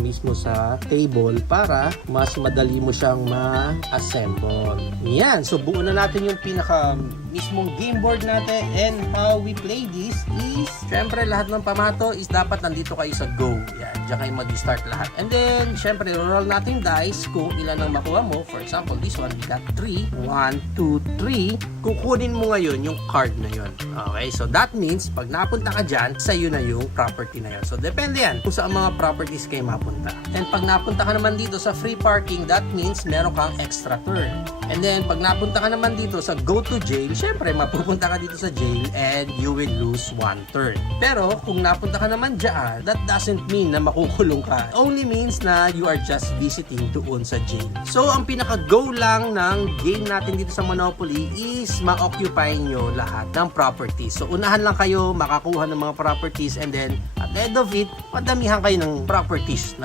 mismo sa table para mas madali mo siyang ma-assemble. Yan, so buo na natin yung pinaka mismong game board natin, and how we play this is, syempre lahat ng pamato is dapat nandito kayo sa go. Yan, diyan kayo mag-start lahat. And then, syempre, roll natin dice kung ilan ang makuha mo. For example, this one, we got 3. 1, 2, 3. Kukunin mo ngayon yung card na yun. Okay, so that means, pag napunta ka dyan, sa'yo na yung property na yun. So, depende yan kung saan mga properties kayo mapunta. And pag napunta ka naman dito sa free parking, that means meron kang extra turn. And then, pag napunta ka naman dito sa go to jail, syempre, mapupunta ka dito sa jail and you will lose 1 turn. Pero, kung napunta ka naman dyan, that doesn't mean na makukulong ka. It only means na you are just visiting doon sa jail. So, ang pinaka-go lang ng game natin dito sa Monopoly is ma-occupy nyo lahat ng properties. So, unahan lang kayo makakuha ng mga properties, and then, at the end of it, padamihan kayo ng properties na